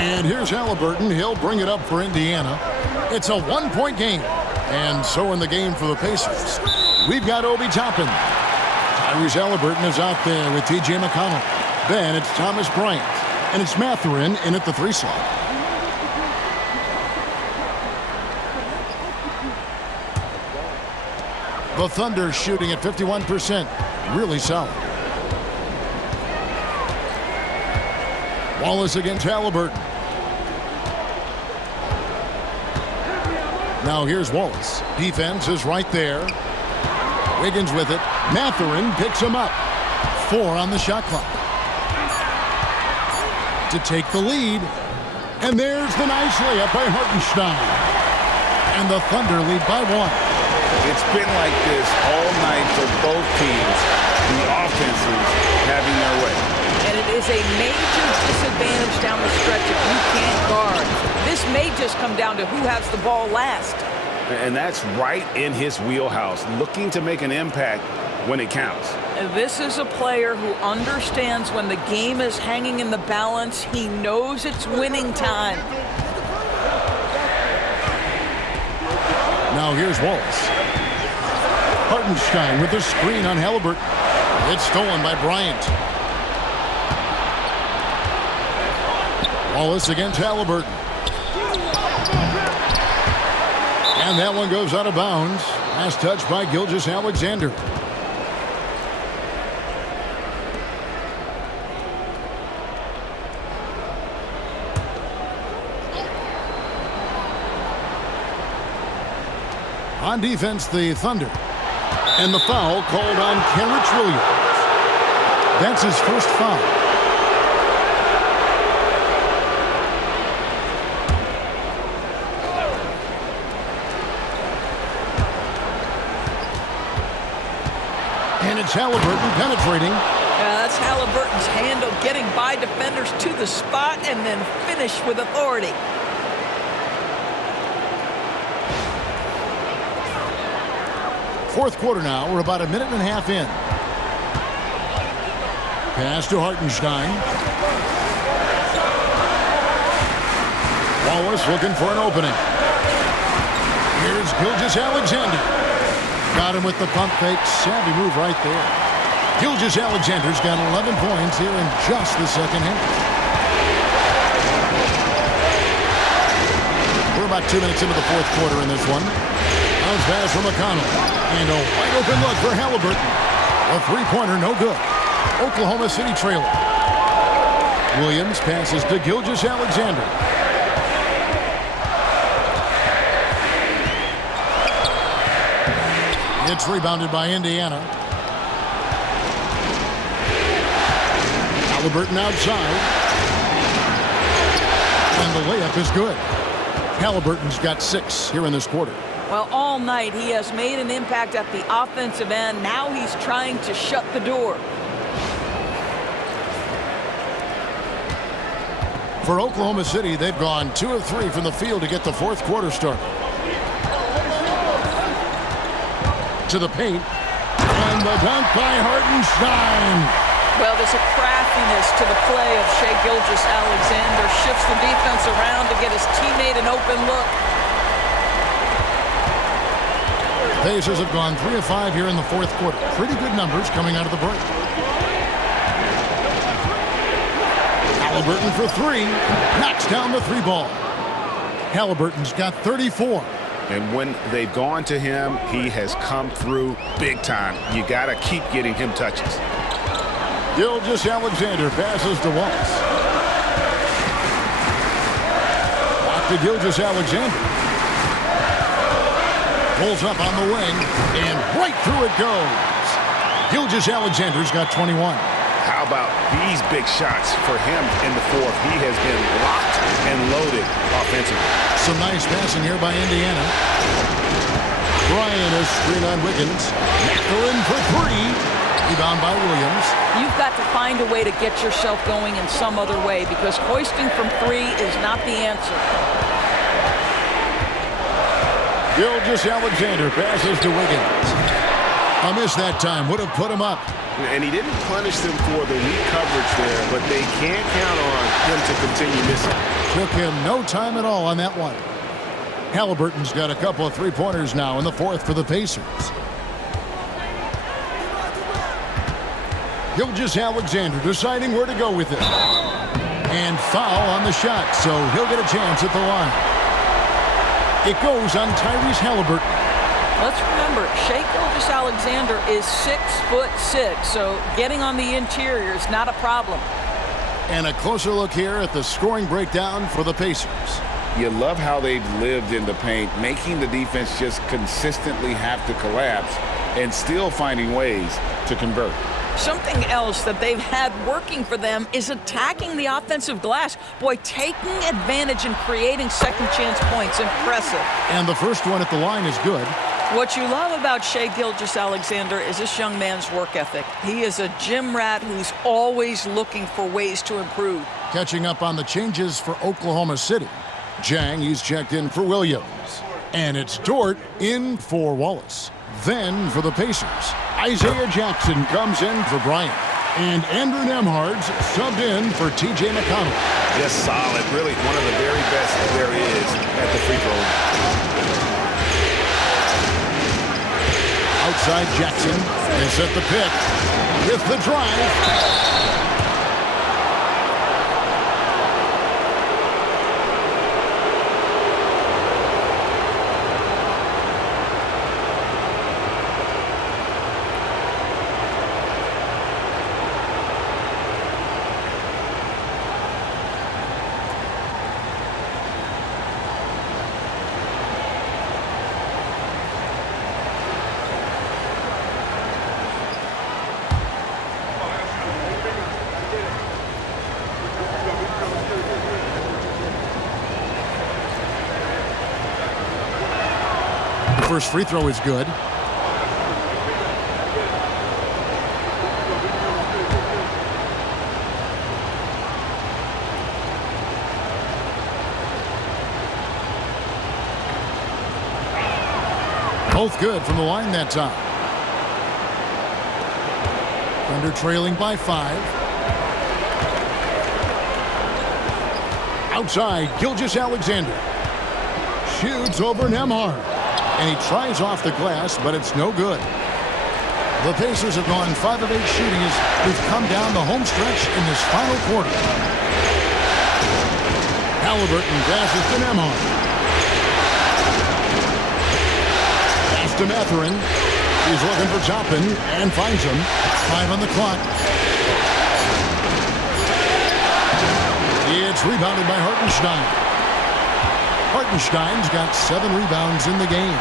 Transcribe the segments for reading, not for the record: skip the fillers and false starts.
And here's Halliburton. He'll bring it up for Indiana. It's a one-point game. And so in the game for the Pacers, we've got Obi Toppin. Tyrese Halliburton is out there with T.J. McConnell. Then it's Thomas Bryant. And it's Mathurin in at the 3 slot. The Thunder shooting at 51%. Really solid. Wallace against Halliburton. Now here's Wallace. Defense is right there. Wiggins with it. Mathurin picks him up. 4 on the shot clock. To take the lead. And there's the nice layup by Hartenstein. And the Thunder lead by 1. It's been like this all night for both teams. The offenses having their way. And it is a major disadvantage down the stretch if you can't guard. This may just come down to who has the ball last. And that's right in his wheelhouse, looking to make an impact when it counts. This is a player who understands when the game is hanging in the balance. He knows it's winning time. Now here's Wallace. Hartenstein with the screen on Halliburton. It's stolen by Bryant. Wallace against Halliburton. And that one goes out of bounds. Last touch by Gilgeous-Alexander. On defense, the Thunder. And the foul called on Kenrich Williams. That's his first foul. And it's Halliburton penetrating. That's Halliburton's handle, getting by defenders to the spot and then finish with authority. Fourth quarter now. We're about a minute and a half in. Pass to Hartenstein. Wallace looking for an opening. Here's Gilgeous-Alexander. Got him with the pump fake. Savvy move right there. Gilgeous-Alexander's got 11 points here in just the second half. We're about 2 minutes into the fourth quarter in this one. Bounce pass from McConnell. And a wide open look for Halliburton. A three-pointer, no good. Oklahoma City trailer. Williams passes to Gilgeous-Alexander. It's rebounded by Indiana. Halliburton outside. And the layup is good. Halliburton's got 6 here in this quarter. Well, all night he has made an impact at the offensive end. Now he's trying to shut the door. For Oklahoma City, they've gone 2 of 3 from the field to get the fourth quarter started. To the paint. And the dunk by Hartenstein. Well, there's a craftiness to the play of Shai Gilgeous-Alexander. Shifts the defense around to get his teammate an open look. Pacers have gone 3 of 5 here in the fourth quarter. Pretty good numbers coming out of the break. Halliburton for 3. Knocks down the 3 ball. Halliburton's got 34. And when they've gone to him, he has come through big time. You got to keep getting him touches. Gilgeous-Alexander passes to Wallace. Back to Gilgeous-Alexander. Pulls up on the wing, and right through it goes. Gilgeous-Alexander's got 21. How about these big shots for him in the fourth? He has been locked and loaded offensively. Some nice passing here by Indiana. Bryant is screen on Wiggins. Mathurin for 3. Rebound by Williams. You've got to find a way to get yourself going in some other way because hoisting from 3 is not the answer. Gilgeous-Alexander passes to Wiggins. A miss that time. Would have put him up. And he didn't punish them for the weak coverage there, but they can't count on him to continue missing. Took him no time at all on that one. Halliburton's got a couple of three-pointers now in the fourth for the Pacers. Gilgeous-Alexander deciding where to go with it. And foul on the shot, so he'll get a chance at the line. It goes on Tyrese Halliburton. Let's remember, Shai Gilgeous-Alexander is 6'6", so getting on the interior is not a problem. And a closer look here at the scoring breakdown for the Pacers. You love how they've lived in the paint, making the defense just consistently have to collapse and still finding ways to convert. Something else that they've had working for them is attacking the offensive glass. Boy, taking advantage and creating second chance points, impressive. And the first one at the line is good. What you love about Shai Gilgeous-Alexander is this young man's work ethic. He is a gym rat who's always looking for ways to improve. Catching up on the changes for Oklahoma City. Jang, he's checked in for Williams. And it's Dort in for Wallace. Then for the Pacers, Isaiah Jackson comes in for Bryant. And Andrew Nembhard's subbed in for T.J. McConnell. Just solid, really one of the very best there is at the free throw. Outside Jackson is at the pick with the drive. First free throw is good. Both good from the line that time. Thunder trailing by 5. Outside, Gilgeous-Alexander. Shoots over Nembhard. And he tries off the glass, but it's no good. The Pacers have gone 5 of 8 shooting as we've come down the home stretch in this final quarter. Halliburton passes to Nembhard. Pass to Mathurin. He's looking for Toppin and finds him. 5 on the clock. It's rebounded by Hartenstein. Hartenstein's got 7 rebounds in the game.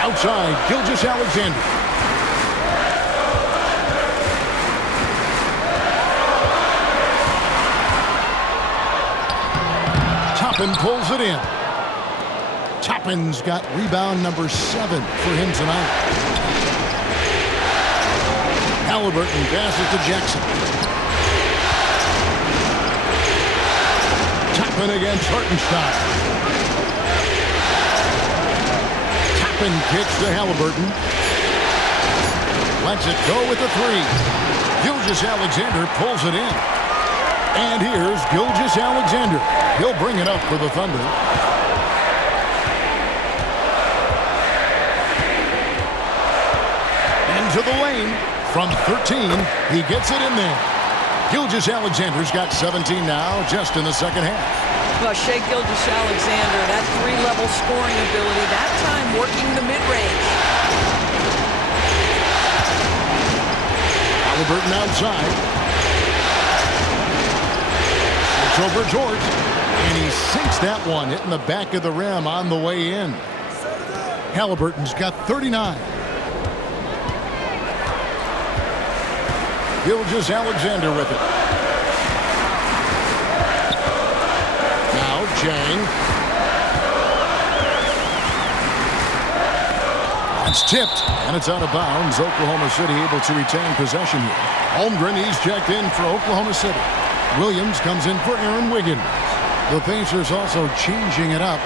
Outside, Gilgeous-Alexander. Toppin pulls it in. Toppin's got rebound number 7 for him tonight. Halliburton passes to Jackson. Toppin against Hartenstein. Toppin kicks to Halliburton. Lets it go with a 3. Gilgeous-Alexander pulls it in. And here's Gilgeous-Alexander. He'll bring it up for the Thunder. Into the lane. From 13, he gets it in there. Gilgeous-Alexander's got 17 now, just in the second half. Well, Shai Gilgeous-Alexander, that 3-level scoring ability, that time working the mid-range. Halliburton outside. It's over Dort, and he sinks that one, hitting the back of the rim on the way in. Halliburton's got 39. Gilgeous-Alexander with it. Now Jang. It's tipped, and it's out of bounds. Oklahoma City able to retain possession here. Holmgren, he's checked in for Oklahoma City. Williams comes in for Aaron Wiggins. The Pacers also changing it up.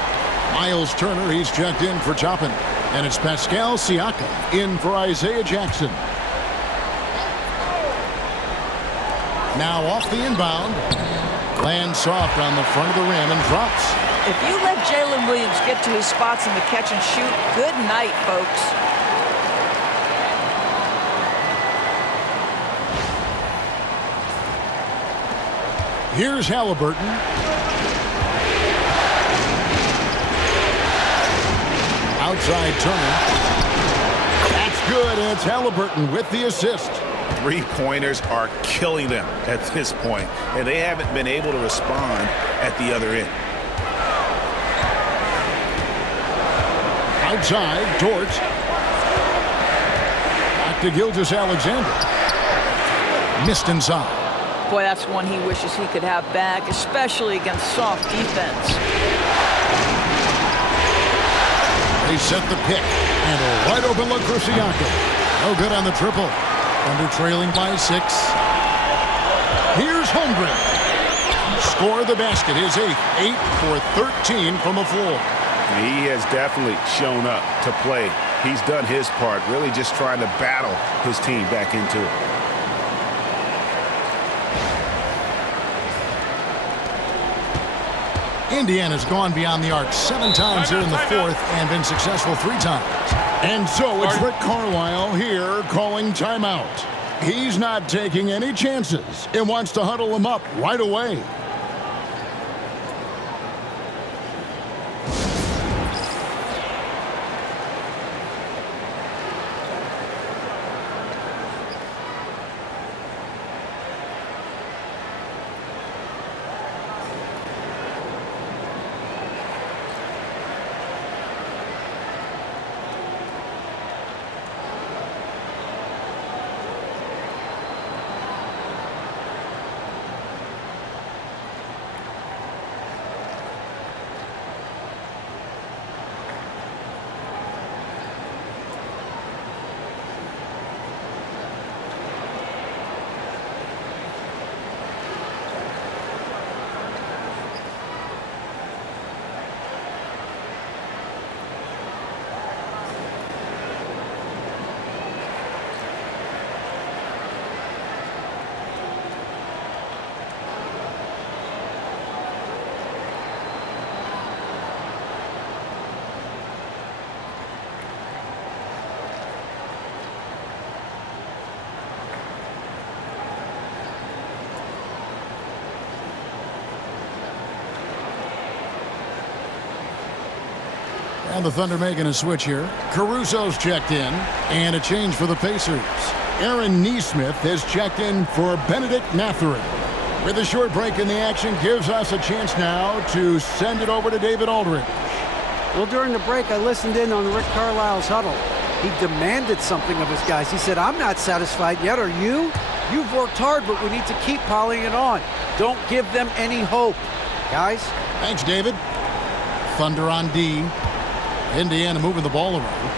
Miles Turner, he's checked in for Toppin. And it's Pascal Siakam in for Isaiah Jackson. Now off the inbound. Lands soft on the front of the rim and drops. If you let Jalen Williams get to his spots in the catch and shoot, good night, folks. Here's Halliburton. Outside Turner. That's good, and it's Halliburton with the assist. Three-pointers are killing them at this point, and they haven't been able to respond at the other end. Outside, Dort. Back to Gilgeous-Alexander. Missed inside. Boy, that's one he wishes he could have back, especially against soft defense. They set the pick, and a wide open look for Siakam. No good on the triple. Thunder trailing by 6. Here's Holmgren. Score the basket, his 8th. 8 for 13 from the floor. He has definitely shown up to play. He's done his part, really just trying to battle his team back into it. Indiana's gone beyond the arc 7 times here in the 4th and been successful 3 times. And so it's Rick Carlisle here calling timeout. He's not taking any chances and wants to huddle them up right away. And the Thunder making a switch here. Caruso's checked in, and a change for the Pacers. Aaron Nesmith has checked in for Benedict Mathurin. With a short break in the action, gives us a chance now to send it over to David Aldridge. Well, during the break, I listened in on Rick Carlisle's huddle. He demanded something of his guys. He said, I'm not satisfied yet, are you? You've worked hard, but we need to keep piling it on. Don't give them any hope. Guys? Thanks, David. Thunder on D. Indiana moving the ball around.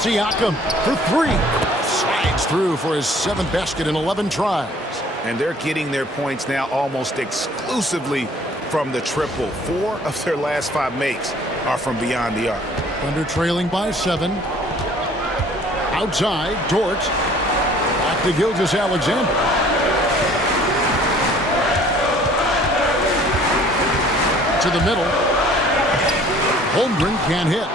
Siakam for 3. Slides through for his 7th basket in 11 tries. And they're getting their points now almost exclusively from the triple. 4 of their last 5 makes are from beyond the arc. Thunder trailing by 7. Outside, Dort. Back to Gilgeous-Alexander. To the middle. Holmgren can't hit.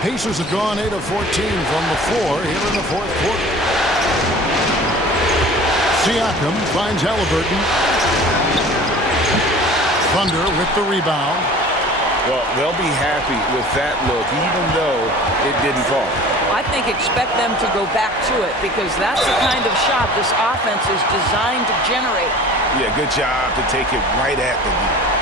Pacers have gone 8 of 14 from the floor here in the 4th quarter. Siakam finds Halliburton. Thunder with the rebound. Well, they'll be happy with that look, even though it didn't fall. I think expect them to go back to it because that's the kind of shot this offense is designed to generate. Yeah, good job to take it right at the net.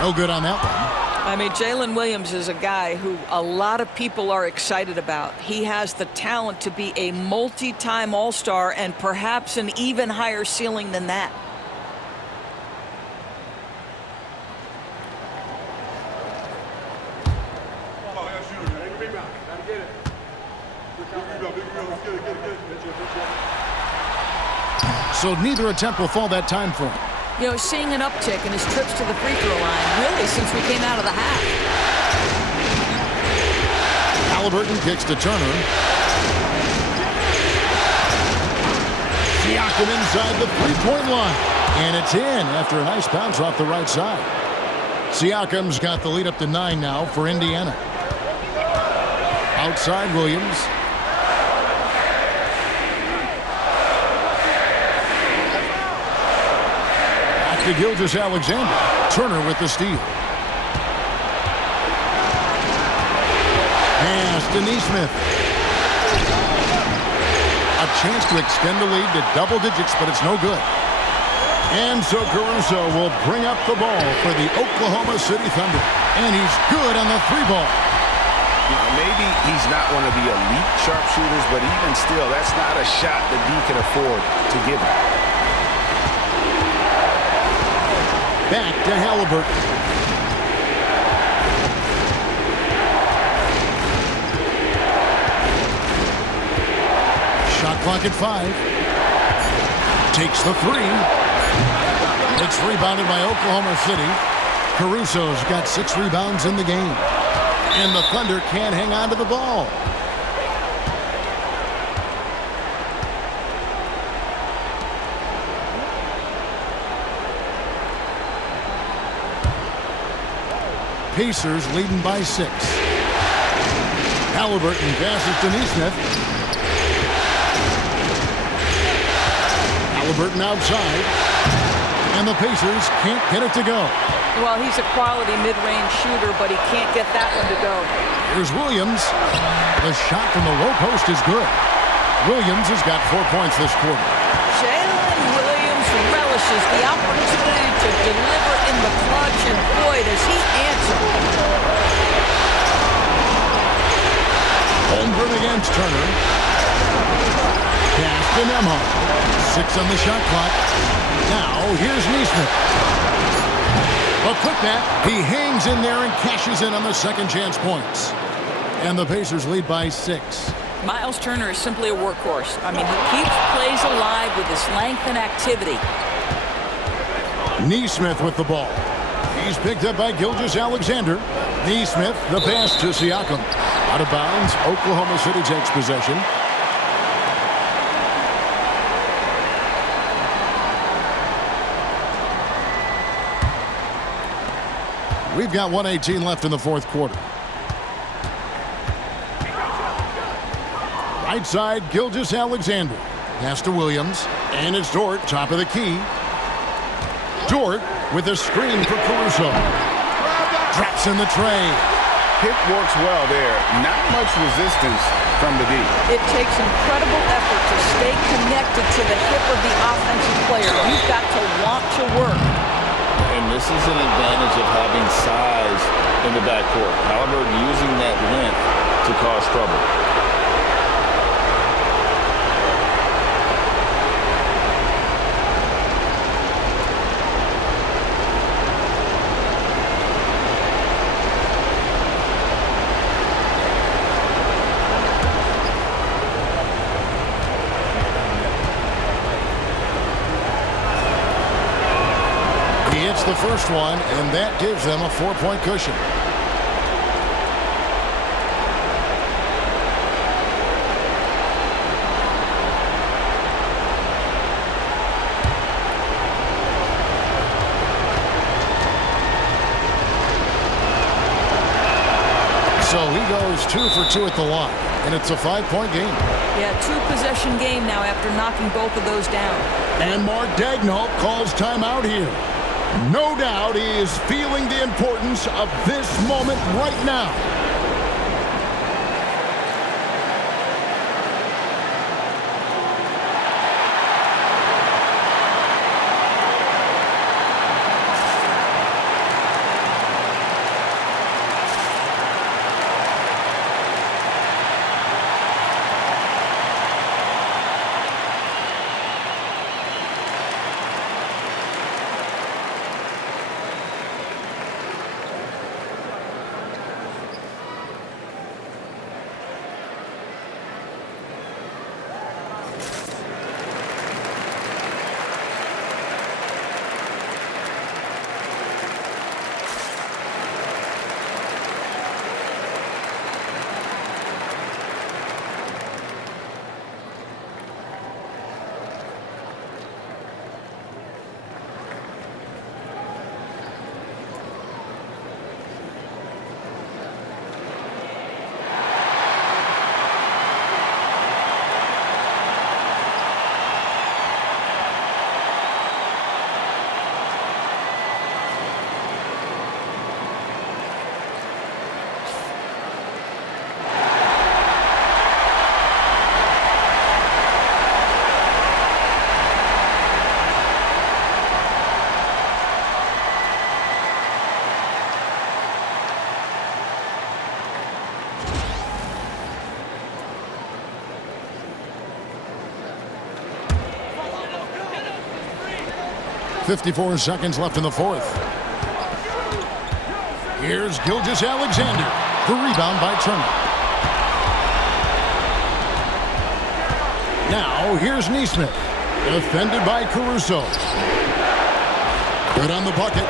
No good on that one. I mean, Jalen Williams is a guy who a lot of people are excited about. He has the talent to be a multi-time All-Star and perhaps an even higher ceiling than that. So neither attempt will fall that time for him. You know, seeing an uptick in his trips to the free throw line, really, since we came out of the half. Halliburton kicks to Turner. Siakam inside the three-point line. And it's in after a nice bounce off the right side. Siakam's got the lead up to 9 now for Indiana. Outside Williams. To Gilgeous-Alexander. Turner with the steal. Pass to Neesmith. A chance to extend the lead to double digits, but it's no good. And so Caruso will bring up the ball for the Oklahoma City Thunder. And he's good on the three ball. You know, maybe he's not one of the elite sharpshooters, but even still, that's not a shot that he can afford to give him. Back to Halliburton. Shot clock at 5. Takes the 3. It's rebounded by Oklahoma City. Caruso's got 6 rebounds in the game. And the Thunder can't hang on to the ball. Pacers leading by 6. Halliburton passes to Neesmith. Halliburton outside. And the Pacers can't get it to go. Well, he's a quality mid-range shooter, but he can't get that one to go. Here's Williams. The shot from the low post is good. Williams has got 4 points this quarter. Jalen Williams relishes the opportunity to deliver in the clutch, and boy, does he answer. Holmgren against Turner. Pass to Nembhard. 6 on the shot clock. Now, here's Neesmith. A putback. He hangs in there and cashes in on the second chance points. And the Pacers lead by 6. Miles Turner is simply a workhorse. I mean, he keeps plays alive with his length and activity. Neesmith with the ball. He's picked up by Gilgeous-Alexander. Neesmith, the pass to Siakam. Out of bounds, Oklahoma City takes possession. We've got 1:18 left in the fourth quarter. Right side, Gilgeous-Alexander. Pass to Williams. And it's Dort, top of the key. Dort with a screen for Caruso. Drops in the tray. Hip works well there. Not much resistance from the D. It takes incredible effort to stay connected to the hip of the offensive player. You've got to want to work. And this is an advantage of having size in the backcourt. Halliburton using that length to cause trouble. The first one, and that gives them a 4-point cushion. So he goes 2 for 2 at the line, and it's a 5-point game. Yeah, 2-possession game now after knocking both of those down. And Mark Daigneault calls timeout here. No doubt he is feeling the importance of this moment right now. 54 seconds left in the fourth. Here's Gilgeous-Alexander. The rebound by Turner. Now, here's Neesmith. Defended by Caruso. Good on the bucket.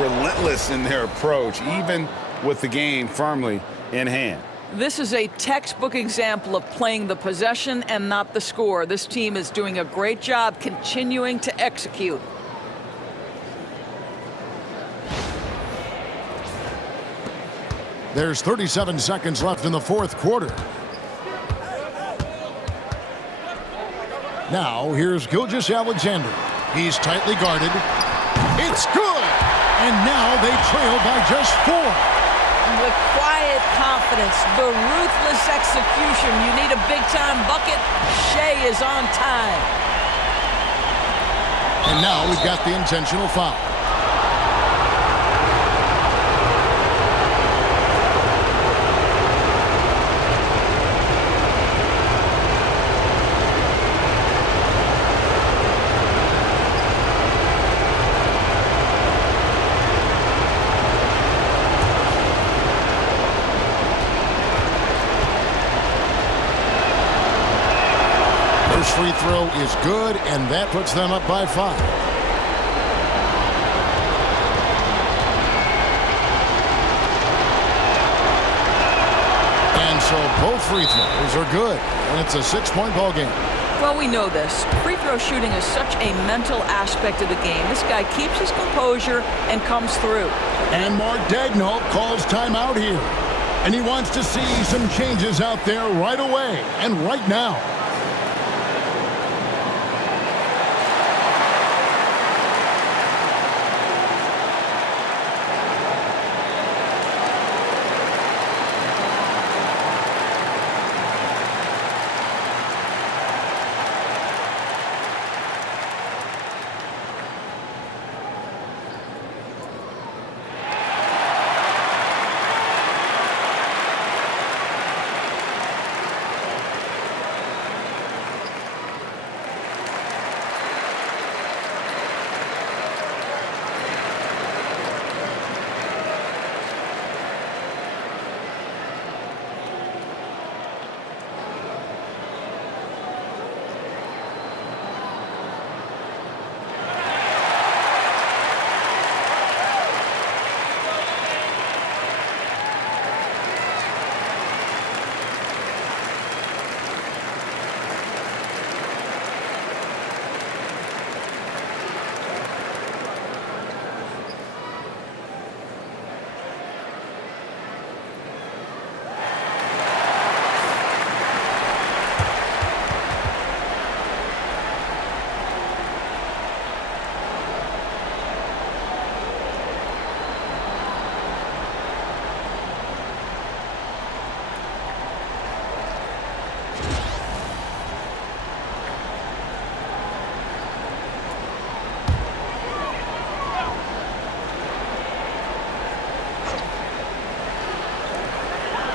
Relentless in their approach, even with the game firmly in hand. This is a textbook example of playing the possession and not the score. This team is doing a great job continuing to execute. There's 37 seconds left in the fourth quarter. Now, here's Gilgeous-Alexander. He's tightly guarded. It's good! And now they trail by just 4. With quiet confidence, the ruthless execution. You need a big-time bucket. Shea is on time. And now we've got the intentional foul. First free throw is good, and that puts them up by 5. And so both free throws are good, and it's a 6-point ball game. Well, we know this. Free throw shooting is such a mental aspect of the game. This guy keeps his composure and comes through. And Mark Daigneault calls timeout here. And he wants to see some changes out there right away and right now.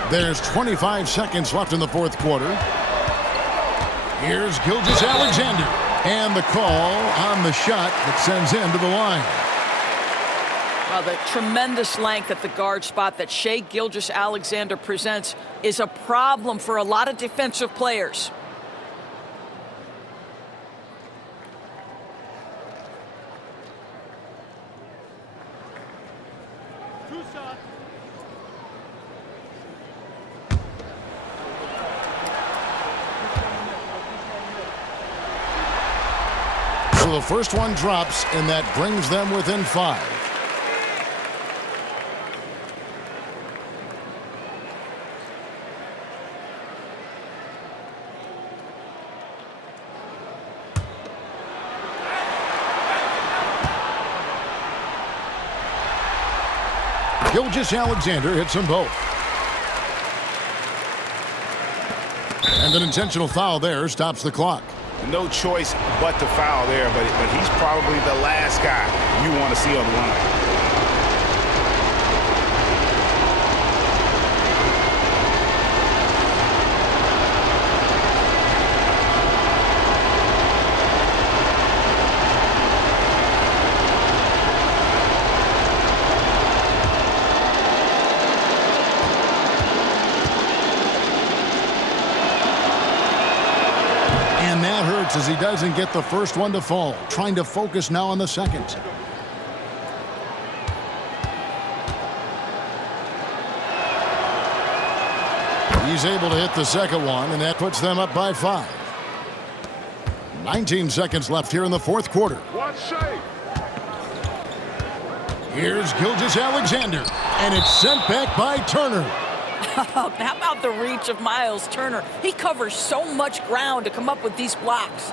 There's 25 seconds left in the fourth quarter. Here's Gilgeous-Alexander. And the call on the shot that sends him to the line. Well, the tremendous length at the guard spot that Shea Gilgeous-Alexander presents is a problem for a lot of defensive players. So the first one drops, and that brings them within 5. Gilgeous-Alexander hits them both. And an intentional foul there stops the clock. No choice but to foul there, but he's probably the last guy you want to see on the line. as he doesn't get the first one to fall. Trying to focus now on the second. He's able to hit the second one, and that puts them up by 5. 19 seconds left here in the fourth quarter. Here's Gilgeous-Alexander, and it's sent back by Turner. How about the reach of Miles Turner? He covers so much ground to come up with these blocks.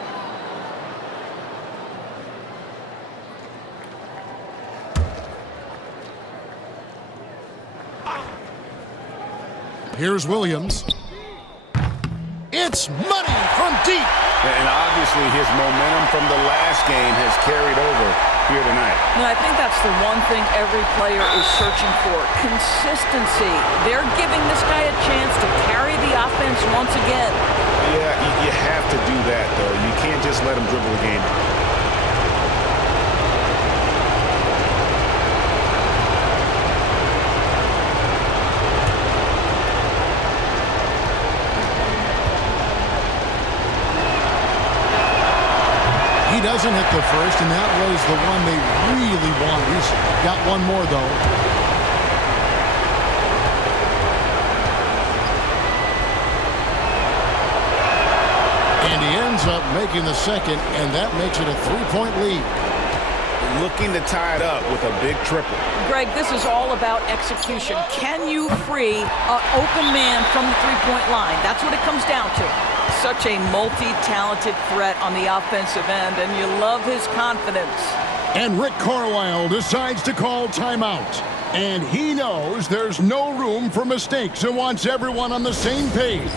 Here's Williams. It's money from deep. And obviously his momentum from the last game has carried over here tonight. And I think that's the one thing every player is searching for, consistency. They're giving this guy a chance to carry the offense once again. Yeah, you have to do that, though. You can't just let him dribble the game. He doesn't hit the first, and that was the one they really wanted. He's got one more, though. And he ends up making the second, and that makes it a 3-point lead. Looking to tie it up with a big triple. Greg, this is all about execution. Can you free an open man from the three-point line? That's what it comes down to. Such a multi-talented threat on the offensive end, and you love his confidence. And Rick Carlisle decides to call timeout. And he knows there's no room for mistakes and wants everyone on the same page.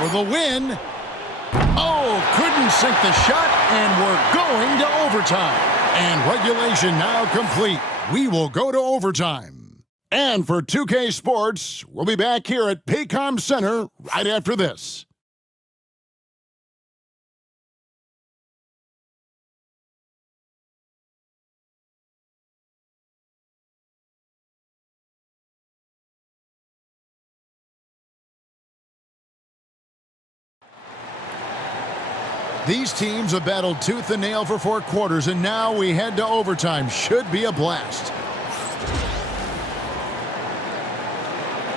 For the win. Oh, couldn't sink the shot, and we're going to overtime. And regulation now complete. We will go to overtime. And for 2K Sports, we'll be back here at Paycom Center right after this. These teams have battled tooth and nail for 4 quarters, and now we head to overtime. Should be a blast.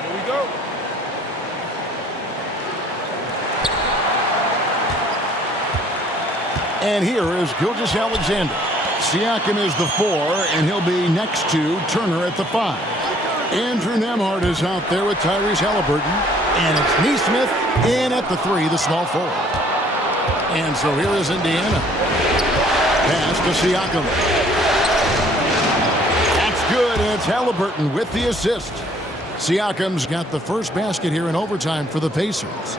Here we go. And here is Gilgeous-Alexander. Siakam is the 4, and he'll be next to Turner at the 5. Andrew Nembhard is out there with Tyrese Halliburton. And it's Nesmith in at the 3, the small forward. And so here is Indiana. Pass to Siakam. That's good, and it's Halliburton with the assist. Siakam's got the first basket here in overtime for the Pacers.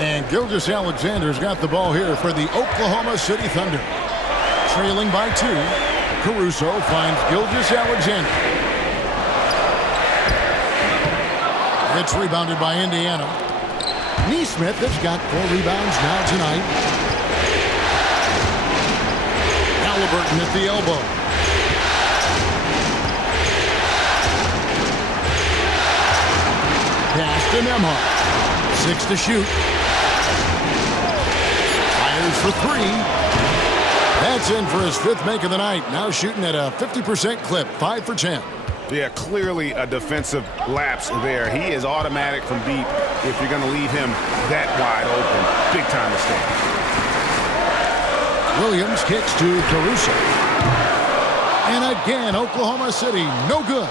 And Gilgeous-Alexander's got the ball here for the Oklahoma City Thunder. Trailing by 2. Caruso finds Gilgeous-Alexander. It's rebounded by Indiana. Nesmith has got 4 rebounds now tonight. Halliburton at the elbow. Pass to Nembhard. 6 to shoot. Fires for 3. That's in for his 5th make of the night. Now shooting at a 50% clip. 5 for 10. Yeah, clearly a defensive lapse there. He is automatic from deep if you're going to leave him that wide open. Big time mistake. Williams kicks to Caruso. And again, Oklahoma City, no good.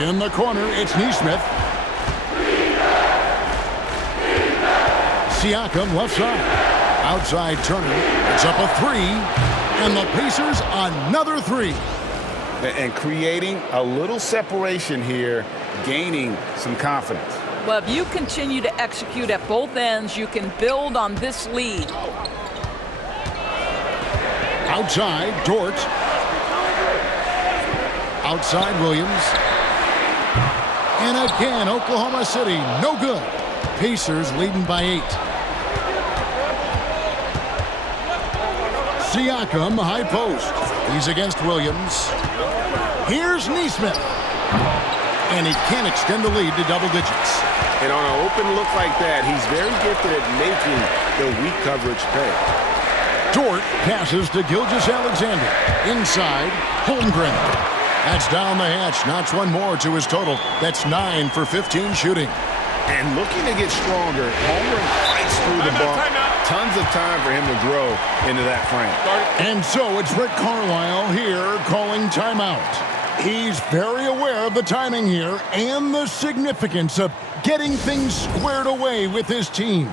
In the corner, it's Nesmith. Siakam left side. Outside Turner. It's up a 3. And the Pacers another 3. And creating a little separation here, gaining some confidence. Well, if you continue to execute at both ends, you can build on this lead. Outside, Dort. Outside, Williams. And again, Oklahoma City, no good. Pacers leading by 8. Siakam, high post. He's against Williams. Here's Nesmith. And he can't extend the lead to double digits. And on an open look like that, he's very gifted at making the weak coverage pay. Dort passes to Gilgeous-Alexander. Inside, Holmgren. That's down the hatch. Knocks one more to his total. That's 9 for 15 shooting. And looking to get stronger, Holmgren fights through the ball. Tons of time for him to grow into that frame. And so it's Rick Carlisle here calling timeout. He's very aware of the timing here and the significance of getting things squared away with his team.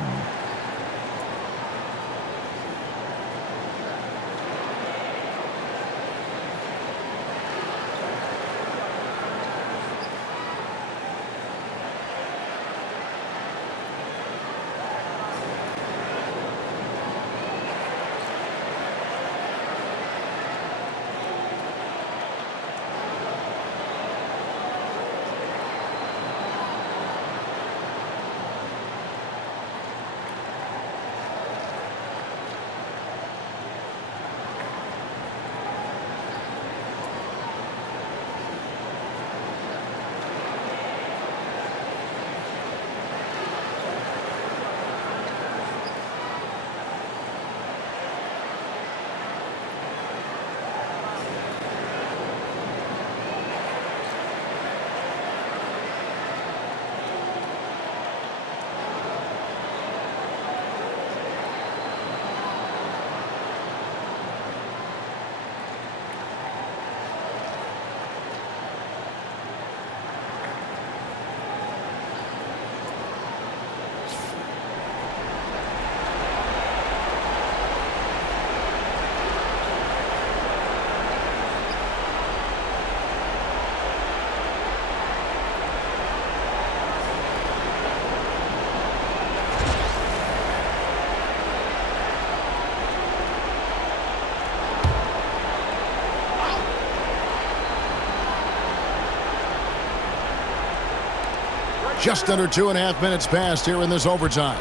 Just under 2.5 minutes passed here in this overtime.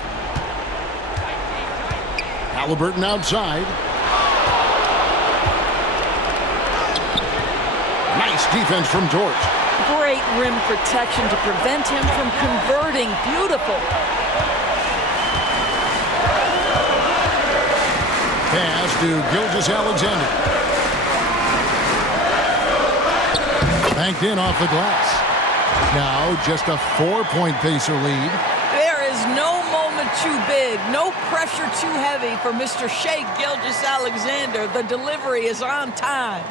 Halliburton outside. Nice defense from Dort. Great rim protection to prevent him from converting. Beautiful. Pass to Gilgeous-Alexander. Banked in off the glass. Now just a 4-point Pacer lead. There is no moment too big, no pressure too heavy for Mr. Shai Gilgeous-Alexander. The delivery is on time.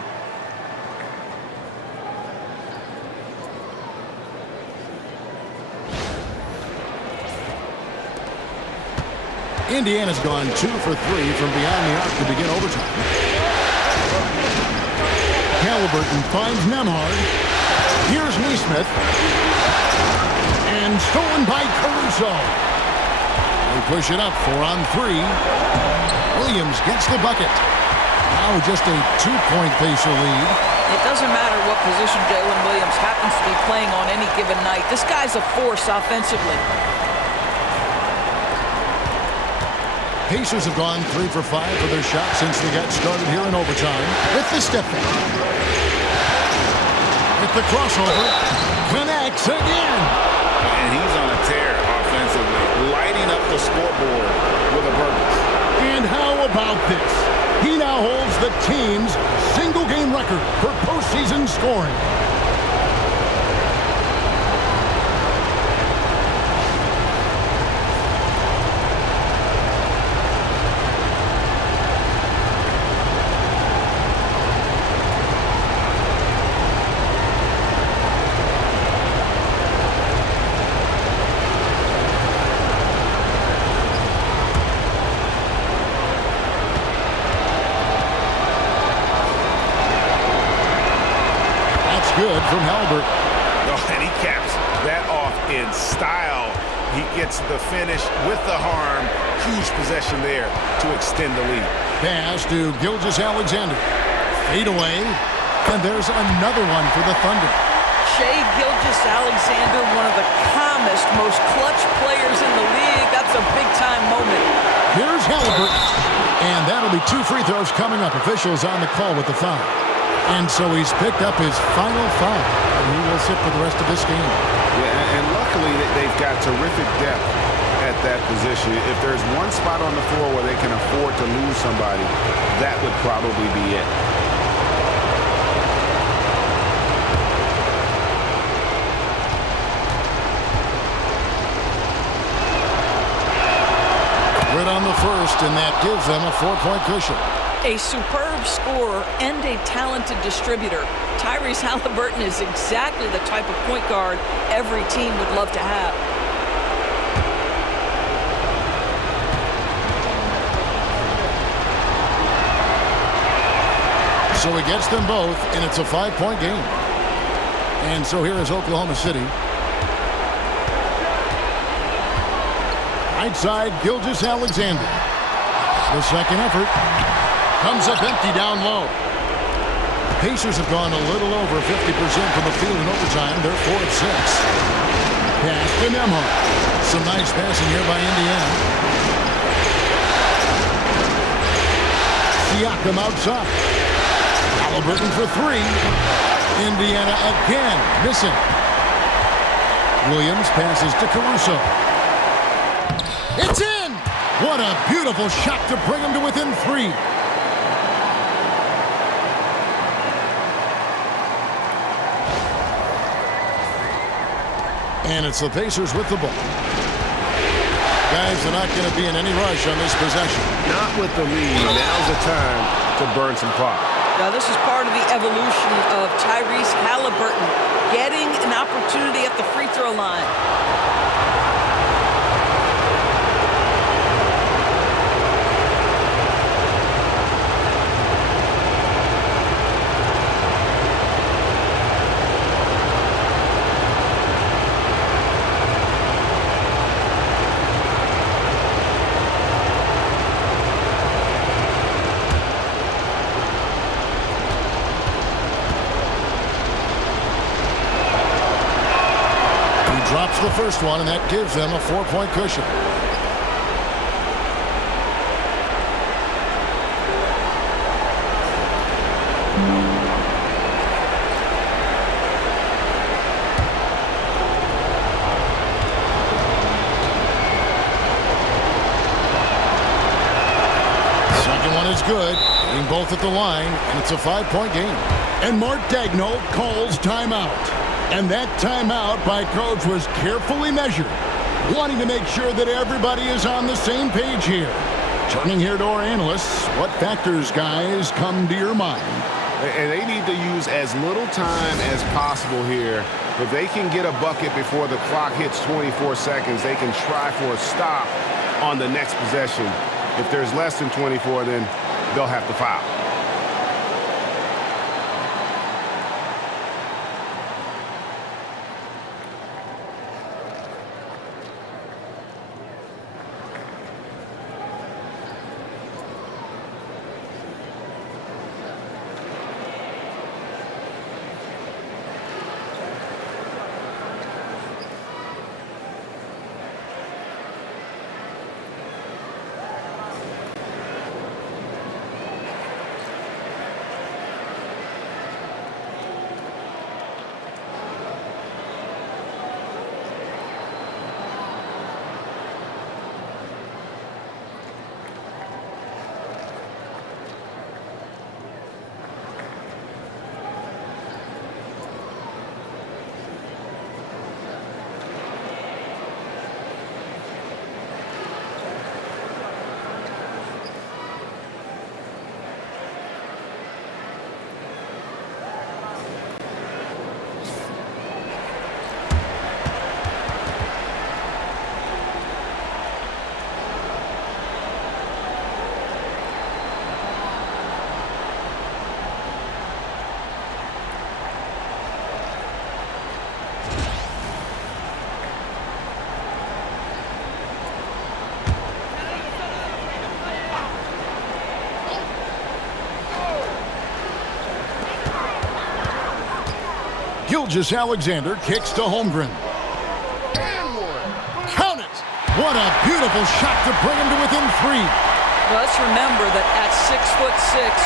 Indiana's gone 2 for 3 from beyond the arc to begin overtime. Halliburton finds Nembhard. Here's Nesmith. And stolen by Caruso. They push it up 4 on 3. Williams gets the bucket. Now just a 2-point Pacer lead. It doesn't matter what position Jalen Williams happens to be playing on any given night. This guy's a force offensively. Pacers have gone 3 for 5 for their shot since they got started here in overtime. With the step back. With the crossover. Connects again. And he's on a tear offensively, lighting up the scoreboard with a purpose. And how about this? He now holds the team's single-game record for postseason scoring. Good from Halbert. Oh, and he caps that off in style. He gets the finish with the harm. Huge possession there to extend the lead. Pass to Gilgeous-Alexander. Fade away. And there's another one for the Thunder. Shai Gilgeous-Alexander, one of the calmest, most clutch players in the league. That's a big-time moment. Here's Halbert. And that'll be 2 free throws coming up. Officials on the call with the foul. And so he's picked up his final foul, and he will sit for the rest of this game. Yeah, and luckily they've got terrific depth at that position. If there's one spot on the floor where they can afford to lose somebody, that would probably be it. Right on the first, and that gives them a 4-point cushion. A superb scorer and a talented distributor. Tyrese Halliburton is exactly the type of point guard every team would love to have. So he gets them both, and it's a 5-point game. And so here is Oklahoma City. Right side, Gilgeous-Alexander. The second effort. Comes up empty down low. Pacers have gone a little over 50% from the field in overtime. They're 4 of 6. Pass to Nembhard. Some nice passing here by Indiana. Siakam outside. Halliburton for 3. Indiana again missing. Williams passes to Caruso. It's in! What a beautiful shot to bring him to within 3. And it's the Pacers with the ball. Guys are not going to be in any rush on this possession. Not with the lead. Now's the time to burn some clock. Now, this is part of the evolution of Tyrese Halliburton getting an opportunity at the free throw line. Drops the first one, and that gives them a 4-point cushion. Second one is good, getting both at the line, and it's a 5-point game. And Mark Daigneault calls timeout. And that timeout by coach was carefully measured, wanting to make sure that everybody is on the same page here. Turning here to our analysts, what factors, guys, come to your mind? And they need to use as little time as possible here. If they can get a bucket before the clock hits 24 seconds, they can try for a stop on the next possession. If there's less than 24, then they'll have to foul. Gilgeous-Alexander kicks to Holmgren. Count it! What a beautiful shot to bring him to within 3. Let's remember that at 6'6",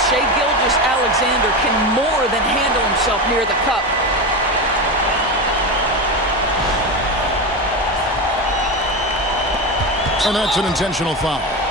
Shai Gilgeous-Alexander can more than handle himself near the cup. And that's an intentional foul.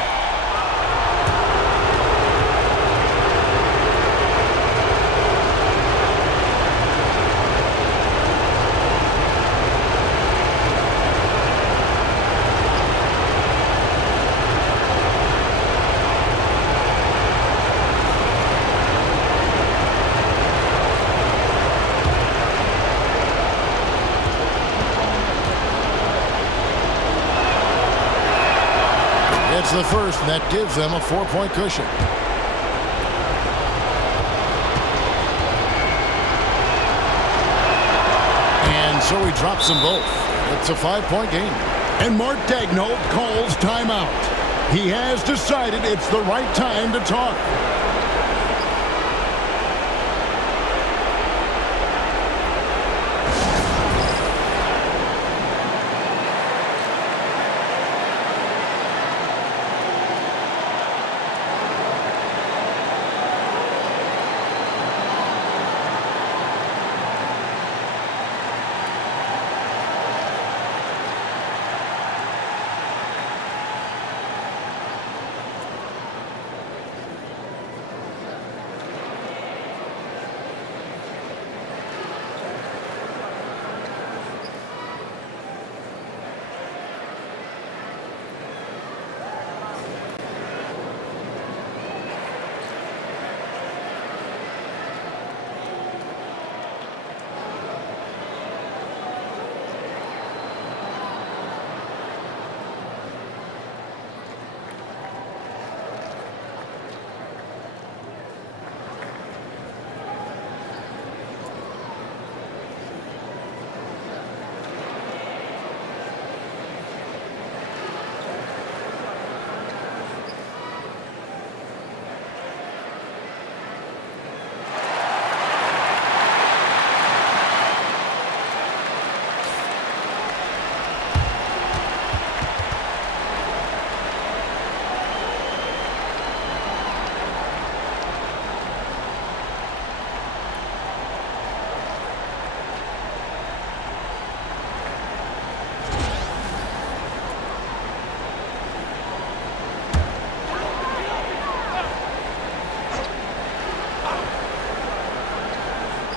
It's the first, and that gives them a 4-point cushion. And so he drops them both. It's a 5-point game. And Mark Daigneault calls timeout. He has decided it's the right time to talk.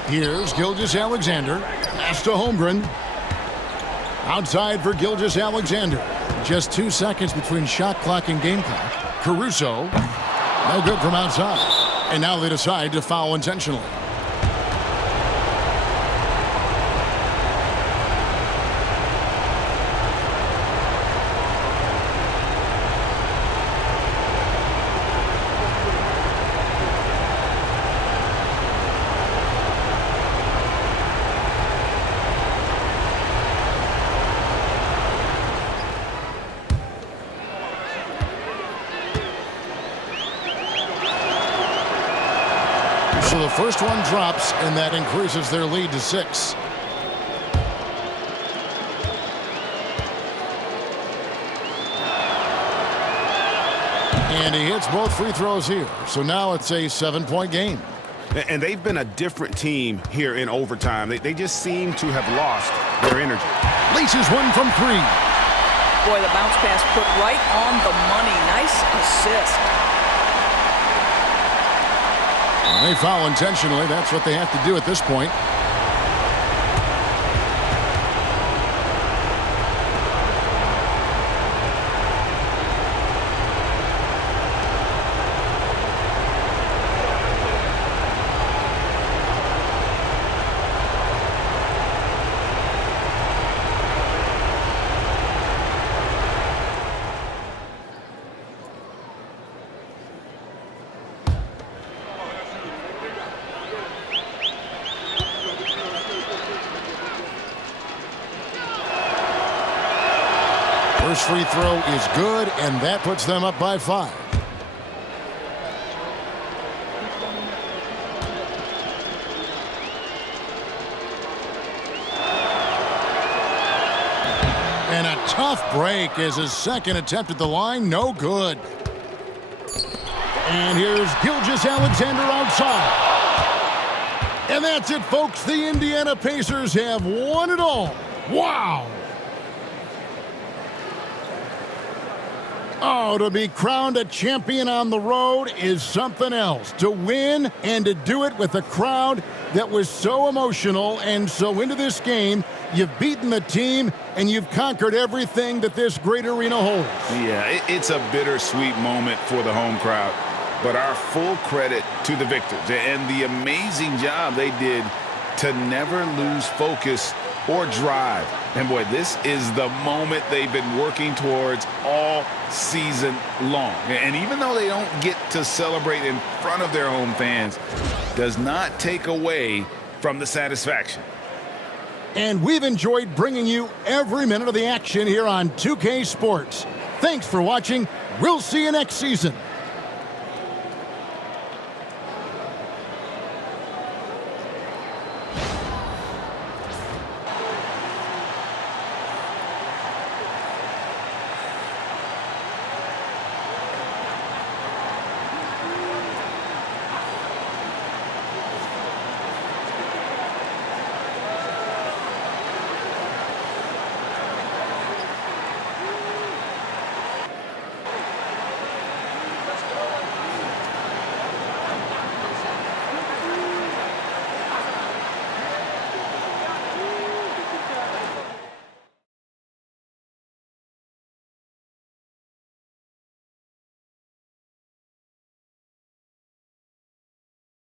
Here's Gilgeous-Alexander. Pass to Holmgren. Outside for Gilgeous-Alexander. Just 2 seconds between shot clock and game clock. Caruso. No good from outside. And now they decide to foul intentionally. So the first one drops, and that increases their lead to 6. And he hits both free throws here. So now it's a 7-point game. And they've been a different team here in overtime. They just seem to have lost their energy. Laces one from 3. Boy, the bounce pass put right on the money. Nice assist. They foul intentionally. That's what they have to do at this point. First free throw is good, and that puts them up by 5. Tough break as his second attempt at the line, no good. And here's Gilgeous-Alexander outside. And that's it, folks. The Indiana Pacers have won it all. Wow! Oh, to be crowned a champion on the road is something else. To win and to do it with a crowd that was so emotional and so into this game, you've beaten the team and you've conquered everything that this great arena holds. Yeah, it's a bittersweet moment for the home crowd. But our full credit to the victors and the amazing job they did to never lose focus or drive. And boy, this is the moment they've been working towards all season long. And even though they don't get to celebrate in front of their home fans, does not take away from the satisfaction. And we've enjoyed bringing you every minute of the action here on 2K Sports. Thanks for watching. We'll see you next season.